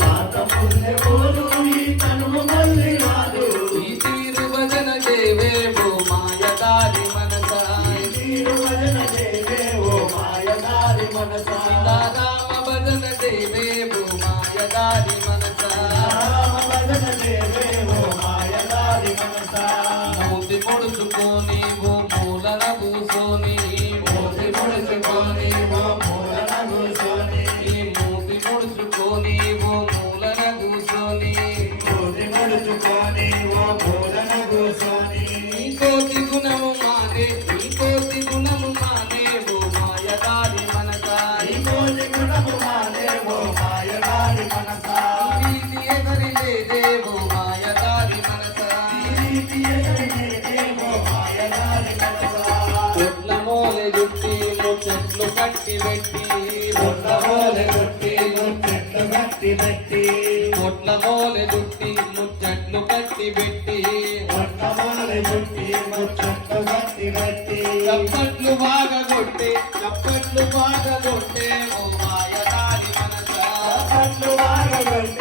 పాత పుణ్యపోలు ఈ తనువు మళ్ళీ రాదు. ఈ తీరు భజన దేవేవో మాయదారి మనసా, తీరు భజన దేవేవో మాయదారి మనసా, సీతారామ భజన దేవేవో మాయదారి మనసా, భజన దేవేవో మాయదారి మనసా. మూతి పొడుచుకొని ఓ మూలన కూసోని, మూతి ముడుచుకొని ఓ మూలన కూసోని, మూతి పొడుచుకొని ఓ మూలన కూసోని, మూతి ముడుచుకొని ఓ మూలన కూసోని. ఈ కోటి గుణము మానే, ఈ కోటి గుణము మానే ఓ మాయదారి మనసా, ఈ కోటి గుణము మానే ఓ మాయదారి మనసా. నీతి ఎవరి లేదే ఓ మాయదారి మనసా, నీతి ఎదురేదేవో మాయదారి మనసా. కొట్ల మోలె జుట్టి ముచ్చట్లు కట్టి పెట్టి, కొట్టమోలె కొట్టి ముచ్చట్లు గట్టి పెట్టి, కొట్ల మోలె జుట్టి ముచ్చట్లు కట్టి పెట్టి, కొట్టమోలె కొట్టి ముచ్చట్లు గట్టి పెట్టి. చప్పట్లు బాగా కొట్టే, చప్పట్లు బాగా కొట్టే ఓ మాయదారి మనసా, చప్పట్లు బాగా కొట్టి